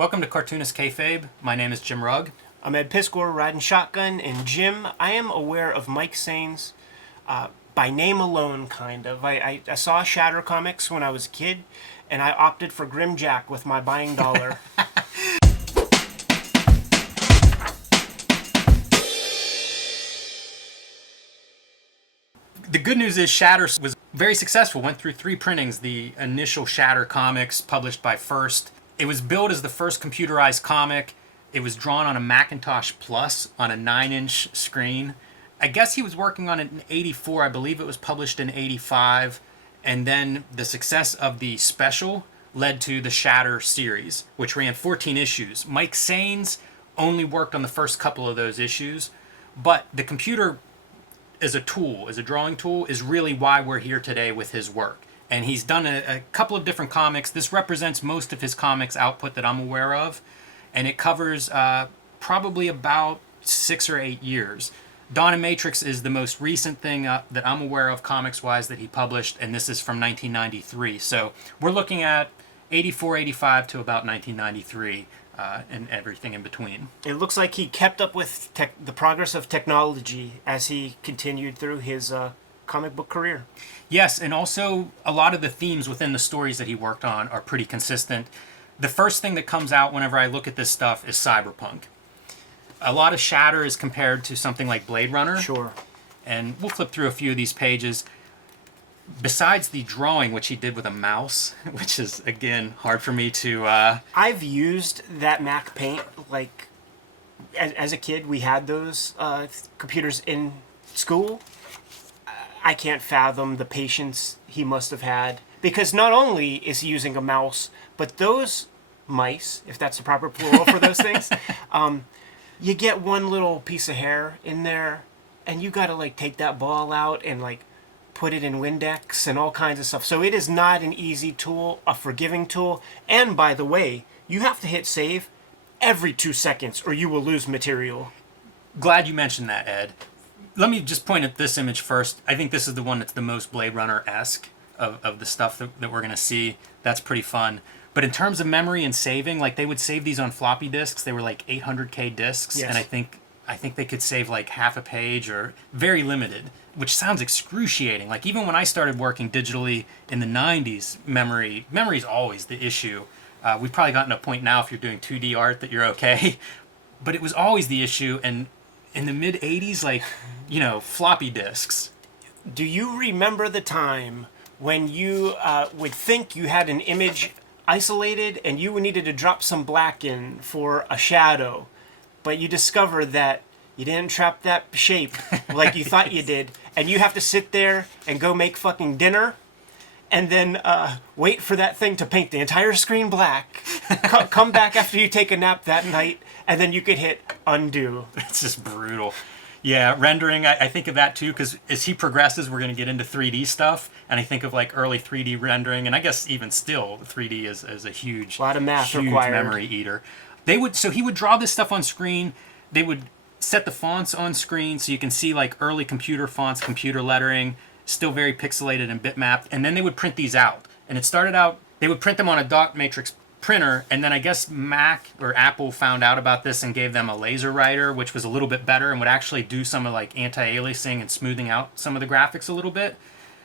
Welcome to Cartoonist Kayfabe. My name is Jim Rugg. I'm Ed Piskor, riding shotgun, and Jim, I am aware of Mike Saenz by name alone, kind of. I saw Shatter comics when I was a kid, and I opted for Grimjack with my buying dollar. The good news is Shatter was very successful, went through 3 printings. The initial Shatter comics published by First. It was billed as the first computerized comic. It was drawn on a Macintosh Plus on a 9-inch screen. I guess he was working on it in 84. I believe it was published in 85. And then the success of the special led to the Shatter series, which ran 14 issues. Mike Saenz only worked on the first couple of those issues, but the computer as a tool, as a drawing tool, is really why we're here today with his work. And he's done a couple of different comics. This represents most of his comics output that I'm aware of. And it covers probably about 6 or 8 years. Dawn and Matrix is the most recent thing that I'm aware of comics-wise that he published, and this is from 1993. So we're looking at 84, 85 to about 1993 and everything in between. It looks like he kept up with the progress of technology as he continued through his comic book career. Yes, and also a lot of the themes within the stories that he worked on are pretty consistent. The first thing that comes out whenever I look at this stuff is cyberpunk. A lot of Shatter is compared to something like Blade Runner. Sure. And we'll flip through a few of these pages. Besides the drawing, which he did with a mouse, which is, again, hard for me to... I've used that Mac Paint, like, as a kid, we had those computers in school. I can't fathom the patience he must have had. Because not only is he using a mouse, but those mice, if that's the proper plural for those things, you get one little piece of hair in there, and you gotta, like, take that ball out and, like, put it in Windex and all kinds of stuff. So it is not an easy tool, a forgiving tool. And by the way, you have to hit save every 2 seconds or you will lose material. Glad you mentioned that, Ed. Let me just point at this image first. I think this is the one that's the most Blade Runner-esque of the stuff that we're going to see. That's pretty fun. But in terms of memory and saving, like, they would save these on floppy disks. They were like 800K disks. Yes. And I think they could save like half a page or very limited, which sounds excruciating. Like, even when I started working digitally in the 90s, memory is always the issue. We've probably gotten to a point now if you're doing 2D art that you're okay. But it was always the issue. And in the mid-'80s, like, floppy disks. Do you remember the time when you would think you had an image isolated and you needed to drop some black in for a shadow, but you discovered that you didn't trap that shape like you thought you did, and you have to sit there and go make fucking dinner and then wait for that thing to paint the entire screen black, come back after you take a nap that night, and then you could hit undo. It's just brutal. Yeah, rendering, I think of that too, because as he progresses, we're going to get into 3D stuff, and I think of like early 3D rendering, and I guess even still, 3D is a huge, a lot of math huge required. Memory eater. So he would draw this stuff on screen. They would set the fonts on screen so you can see like early computer fonts, computer lettering, still very pixelated and bitmapped, and then they would print these out. And it started out, they would print them on a dot matrix printer, and then I guess Mac or Apple found out about this and gave them a laser writer, which was a little bit better and would actually do some of like anti-aliasing and smoothing out some of the graphics a little bit,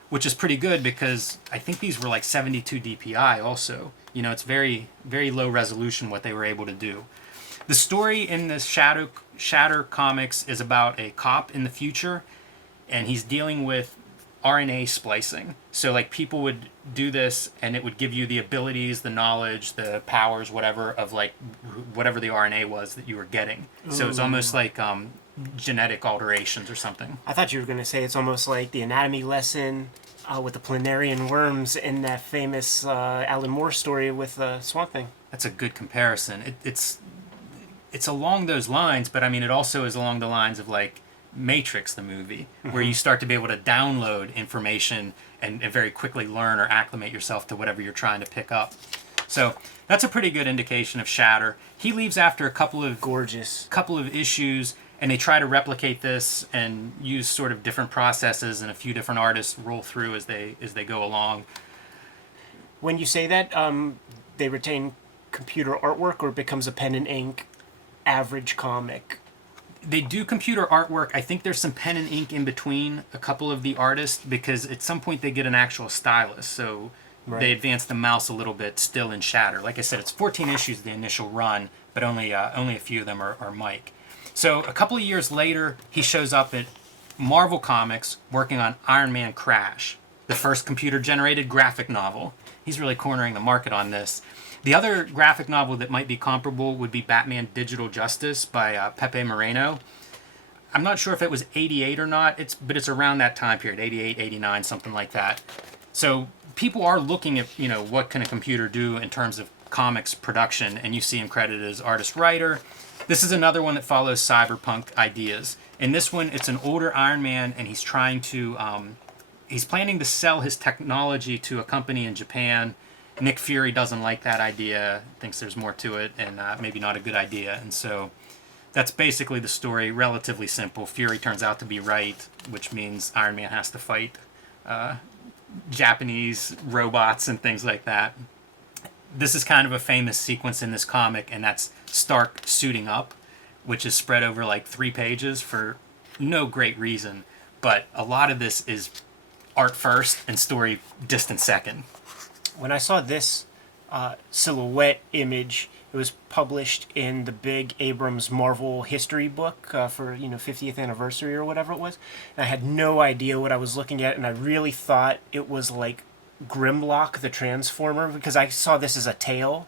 which is pretty good because I think these were like 72 DPI also. It's very, very low resolution what they were able to do. The story in this Shatter comics is about a cop in the future, and he's dealing with RNA splicing. So like people would do this and it would give you the abilities, the knowledge, the powers, whatever, of like whatever the RNA was that you were getting. So it's almost like genetic alterations or something. I thought you were going to say it's almost like the anatomy lesson with the planarian worms in that famous Alan Moore story with Swamp Thing. That's a good comparison. It's along those lines, but I mean it also is along the lines of like Matrix, the movie, where you start to be able to download information and very quickly learn or acclimate yourself to whatever you're trying to pick up. So that's a pretty good indication of Shatter. He leaves after a couple of issues, and they try to replicate this and use sort of different processes, and a few different artists roll through as they go along. When you say that, they retain computer artwork, or it becomes a pen and ink average comic? They do computer artwork. I think there's some pen and ink in between a couple of the artists, because at some point they get an actual stylus, so they advance the mouse a little bit still in Shatter. Like I said, it's 14 issues the initial run, but only a few of them are Mike. So a couple of years later, he shows up at Marvel Comics working on Iron Man Crash, the first computer-generated graphic novel. He's really cornering the market on this. The other graphic novel that might be comparable would be Batman Digital Justice by Pepe Moreno. I'm not sure if it was 88 or not, but it's around that time period, 88, 89, something like that. So people are looking at, what can a computer do in terms of comics production, and you see him credited as artist-writer. This is another one that follows cyberpunk ideas. In this one, it's an older Iron Man, and he's trying to... he's planning to sell his technology to a company in Japan. Nick Fury doesn't like that idea, thinks there's more to it, and maybe not a good idea. And so that's basically the story, relatively simple. Fury turns out to be right, which means Iron Man has to fight Japanese robots and things like that. This is kind of a famous sequence in this comic, and that's Stark suiting up, which is spread over like 3 pages for no great reason. But a lot of this is art first and story distant second. When I saw this silhouette image, it was published in the big Abrams Marvel history book for 50th anniversary or whatever it was. And I had no idea what I was looking at, and I really thought it was like Grimlock the Transformer, because I saw this as a tail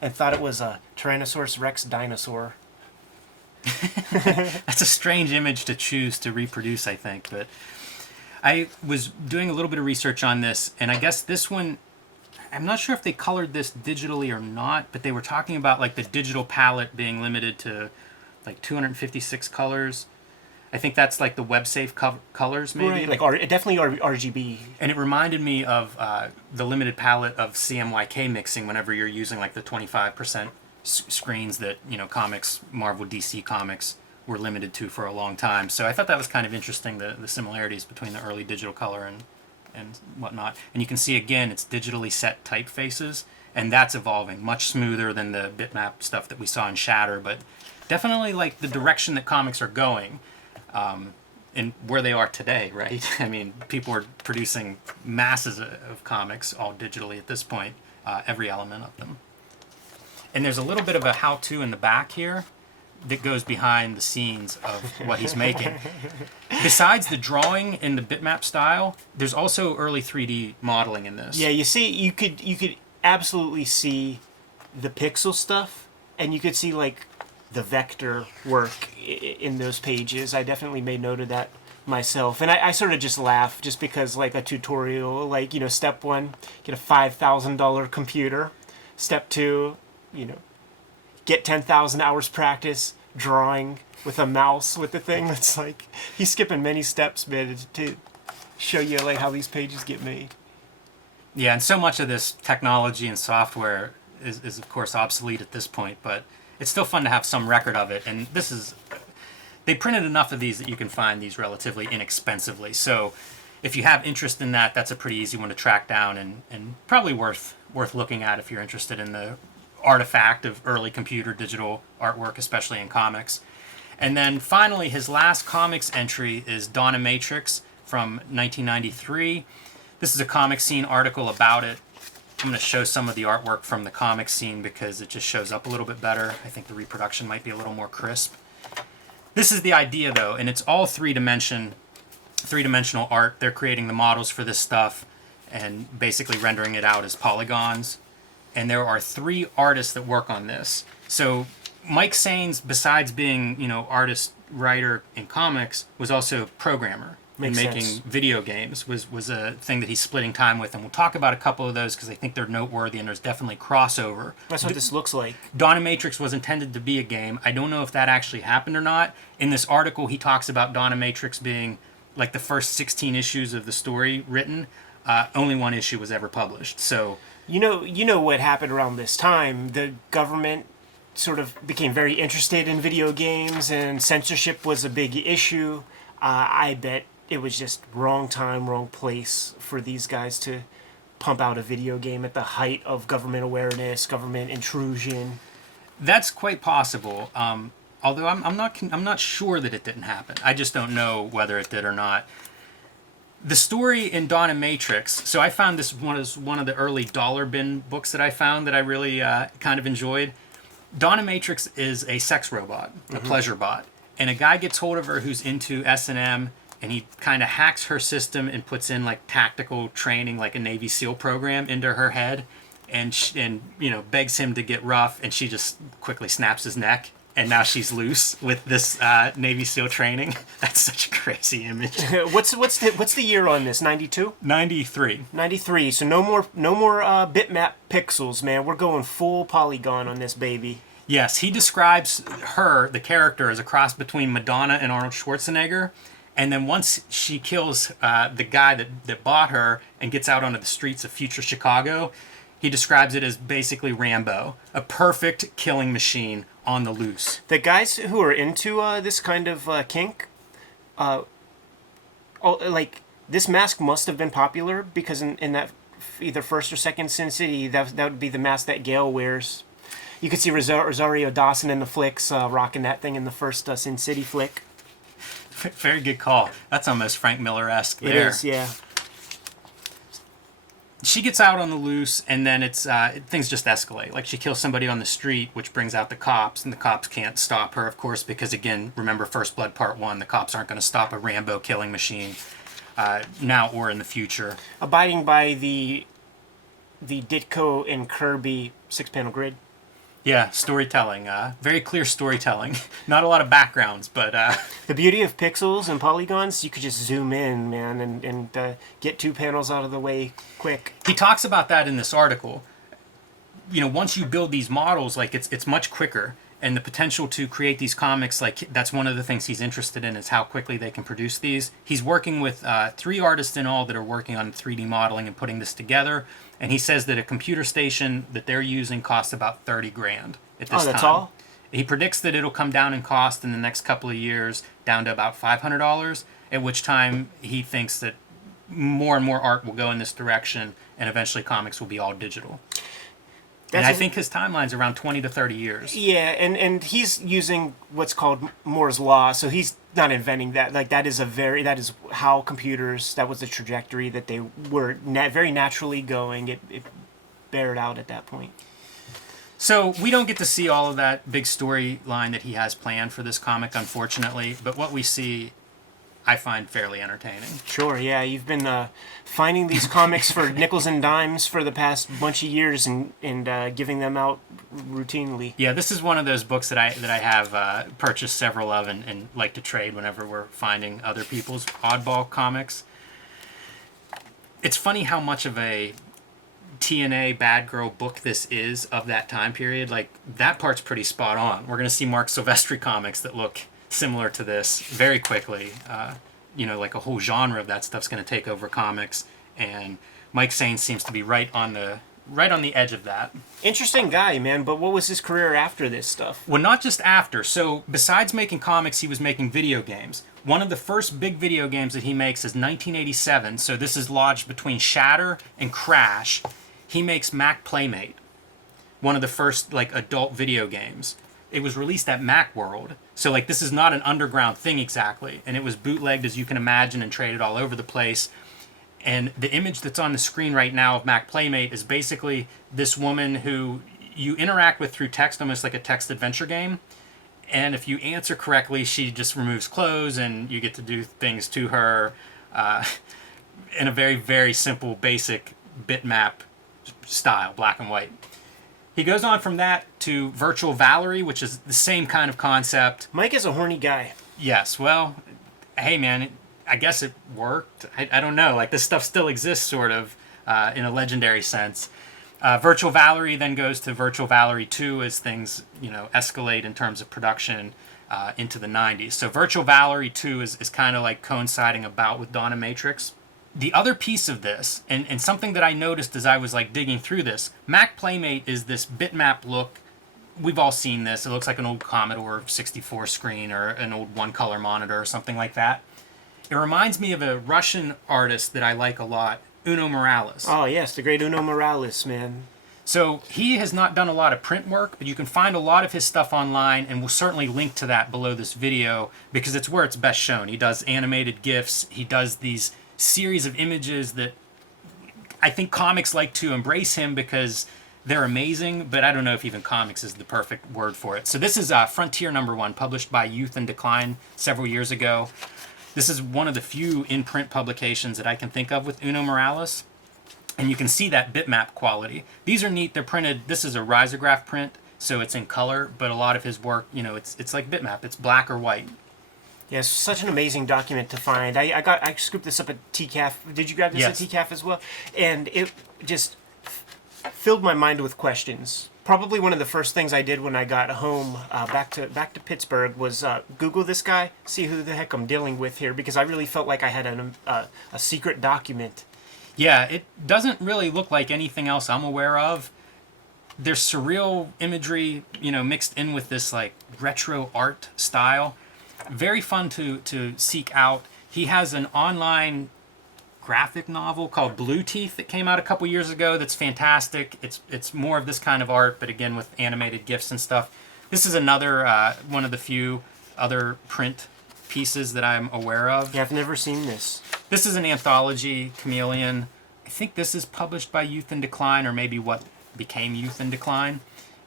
and thought it was a Tyrannosaurus Rex dinosaur. That's a strange image to choose to reproduce, I think. But I was doing a little bit of research on this, and I guess this one, I'm not sure if they colored this digitally or not, but they were talking about like the digital palette being limited to like 256 colors. I think that's like the web-safe colors, maybe. Right, like definitely RGB. And it reminded me of the limited palette of CMYK mixing whenever you're using like the 25% screens that, comics, Marvel, DC comics were limited to for a long time. So I thought that was kind of interesting, the similarities between the early digital color and whatnot. And you can see, again, it's digitally set typefaces, and that's evolving much smoother than the bitmap stuff that we saw in Shatter, but definitely like the direction that comics are going. And where they are today, right? I mean, people are producing masses of comics all digitally at this point, every element of them. And there's a little bit of a how-to in the back here that goes behind the scenes of what he's making. Besides the drawing in the bitmap style, there's also early 3D modeling in this. Yeah, you could absolutely see the pixel stuff, and you could see like the vector work in those pages. I definitely made note of that myself, and I sort of just laugh just because like a tutorial, like step 1, get a $5,000 computer. Step 2, get 10,000 hours practice drawing with a mouse with the thing. That's like he's skipping many steps, man, to show you like how these pages get made. Yeah, and so much of this technology and software is of course obsolete at this point, but it's still fun to have some record of it. And they printed enough of these that you can find these relatively inexpensively. So if you have interest in that, that's a pretty easy one to track down, and probably worth looking at if you're interested in the artifact of early computer digital artwork, especially in comics. And then finally, his last comics entry is Matrix from 1993. This is a comic scene article about it. I'm going to show some of the artwork from the comic scene because it just shows up a little bit better. I think the reproduction might be a little more crisp. This is the idea, though, and it's all three-dimensional art. They're creating the models for this stuff and basically rendering it out as polygons. And there are 3 artists that work on this. So Mike Saenz, besides being, artist, writer in comics, was also a programmer. Makes and making sense. Video games was a thing that he's splitting time with, and we'll talk about a couple of those because I think they're noteworthy and there's definitely crossover. That's what this looks like. Matrix was intended to be a game. I don't know if that actually happened or not. In this article, he talks about Matrix being like the first 16 issues of the story written. Only 1 issue was ever published. So you know what happened around this time. The government sort of became very interested in video games, and censorship was a big issue. I bet it was just wrong time, wrong place for these guys to pump out a video game at the height of government awareness, government intrusion. That's quite possible. Although I'm not sure that it didn't happen. I just don't know whether it did or not. The story in Dawn and Matrix. So I found this one of the early dollar bin books that I found that I really kind of enjoyed. Dawn and Matrix is a sex robot, a pleasure bot, and a guy gets hold of her who's into S&M, and he kind of hacks her system and puts in like tactical training, like a Navy SEAL program, into her head, and begs him to get rough, and she just quickly snaps his neck. And now she's loose with this Navy SEAL training. That's such a crazy image. What's the year on this? 92? 93. 93. So no more bitmap pixels, man. We're going full polygon on this baby. Yes, he describes her, the character, as a cross between Madonna and Arnold Schwarzenegger. And then once she kills the guy that bought her and gets out onto the streets of future Chicago, he describes it as basically Rambo, a perfect killing machine on the loose. The guys who are into this kind of kink, this mask must have been popular because in that either first or second Sin City, that would be the mask that Gale wears. You could see Rosario Dawson in the flicks rocking that thing in the first Sin City flick. Very good call. That's almost Frank Miller-esque there. It is, yeah. She gets out on the loose, and then things just escalate. Like, she kills somebody on the street, which brings out the cops, and the cops can't stop her, of course, because, again, remember First Blood Part 1, the cops aren't going to stop a Rambo killing machine now or in the future. Abiding by the Ditko and Kirby six-panel grid. Yeah, storytelling. Very clear storytelling. Not a lot of backgrounds, but... The beauty of pixels and polygons, you could just zoom in, man, and get 2 panels out of the way quick. He talks about that in this article. Once you build these models, like, it's much quicker. And the potential to create these comics, like, that's one of the things he's interested in, is how quickly they can produce these. He's working with 3 artists in all that are working on 3D modeling and putting this together. And he says that a computer station that they're using costs about $30,000 at this time. Oh, that's all? He predicts that it'll come down in cost in the next couple of years, down to about $500, at which time he thinks that more and more art will go in this direction, and eventually comics will be all digital. And I think his timeline's around 20 to 30 years. Yeah, and he's using what's called Moore's Law, so he's not inventing that. Like, that is how computers, that was the trajectory that they were very naturally going. It bared out at that point. So we don't get to see all of that big storyline that he has planned for this comic, unfortunately, but what we see, I find fairly entertaining. Sure, yeah. You've been finding these comics for nickels and dimes for the past bunch of years and giving them out routinely. Yeah, this is one of those books that I have purchased several of and like to trade whenever we're finding other people's oddball comics. It's funny how much of a TNA Bad Girl book this is of that time period. Like, that part's pretty spot on. We're going to see Mark Silvestri comics that look similar to this very quickly. Like a whole genre of that stuff's going to take over comics, and Mike Saenz seems to be right on the edge of that. Interesting guy, man, but what was his career after this stuff? Well, not just after. So besides making comics, he was making video games. One of the first big video games that he makes is 1987, so this is lodged between Shatter and Crash. He makes Mac Playmate, one of the first adult video games. It was released at Macworld, so this is not an underground thing exactly, and it was bootlegged, as you can imagine, and traded all over the place. And the image that's on the screen right now of Mac Playmate is basically this woman who you interact with through text, almost like a text adventure game. And if you answer correctly, she just removes clothes, and you get to do things to her in a very, very simple, basic bitmap style, black and white. He goes on from that to Virtual Valerie, which is the same kind of concept. Mike is a horny guy. Yes, well, hey man, I guess it worked. I don't know, this stuff still exists sort of in a legendary sense. Virtual Valerie then goes to Virtual Valerie 2 as things, escalate in terms of production into the 90s. So Virtual Valerie 2 is kind of coinciding about with Dawn and Matrix. The other piece of this, and something that I noticed as I was digging through this, Mac Playmate is this bitmap look. We've all seen this. It looks like an old Commodore 64 screen or an old one-color monitor or something like that. It reminds me of a Russian artist that I like a lot Uno Moralez. Oh, yes, the great Uno Moralez, man. So he has not done a lot of print work, but you can find a lot of his stuff online, and we'll certainly link to that below this video because it's where it's best shown. He does animated GIFs. He does these series of images that I think comics like to embrace him because they're amazing, but I don't know if even comics is the perfect word for it. So this is Frontier #1, published by Youth in Decline several years ago. This is one of the few in-print publications that I can think of with Uno Moralez. And you can see that bitmap quality. These are neat. They're printed. This is a risograph print, so it's in color. But a lot of his work, you know, it's like bitmap. It's black or white. Yeah, it's such an amazing document to find. I scooped this up at TCAF. Did you grab this Yes. at TCAF as well? And it just filled my mind with questions. Probably one of the first things I did when I got home back to Pittsburgh was Google this guy, see who the heck I'm dealing with here, because I really felt like I had a secret document. Yeah, it doesn't really look like anything else I'm aware of. There's surreal imagery, you know, mixed in with this like retro art style. Very fun to seek out. He has an online graphic novel called Blue Teeth that came out a couple years ago that's fantastic. It's more of this kind of art, but again with animated GIFs and stuff. This is another one of the few other print pieces that I'm aware of. Yeah, I've never seen this. This is an anthology, Chameleon. I think this is published by Youth in Decline, or maybe what became Youth in Decline.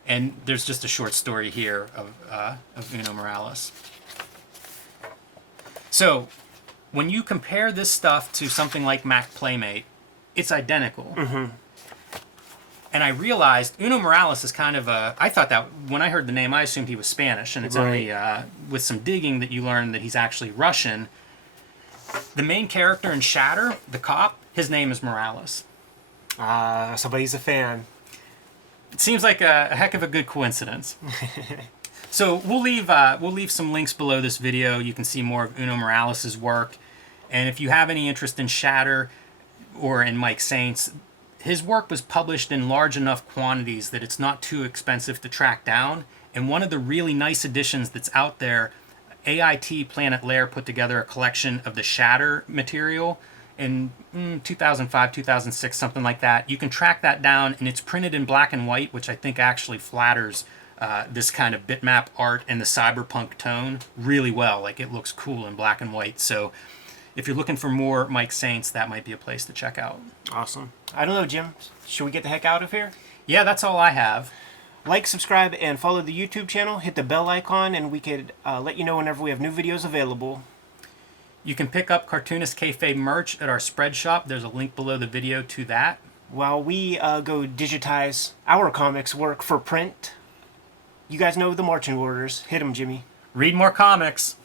And there's just a short story here of Uno Moralez. So, when you compare this stuff to something like Mac Playmate, it's identical. Mm-hmm. And I realized Uno Moralez is kind of a... I thought that when I heard the name, I assumed he was Spanish. And it's only with some digging that you learn that he's actually Russian. The main character in Shatter, the cop, his name is Moralez. Somebody's a fan. It seems like a heck of a good coincidence. So we'll leave some links below this video. You can see more of Uno Moralez's work. And if you have any interest in Shatter or in Mike Saenz, his work was published in large enough quantities that it's not too expensive to track down. And one of the really nice editions that's out there, AIT Planet Lair put together a collection of the Shatter material in 2005, 2006, something like that. You can track that down, and it's printed in black and white, which I think actually flatters this kind of bitmap art and the cyberpunk tone really well. Like, it looks cool in black and white. So if you're looking for more Mike Saenz, that might be a place to check out. Awesome. I don't know, Jim. Should we get the heck out of here? Yeah, that's all I have. Like, subscribe, and follow the YouTube channel. Hit the bell icon, and we could let you know whenever we have new videos available. You can pick up Cartoonist Kayfabe merch at our spread shop. There's a link below the video to that. While we go digitize our comics work for print, you guys know the marching orders. Hit them, Jimmy. Read more comics.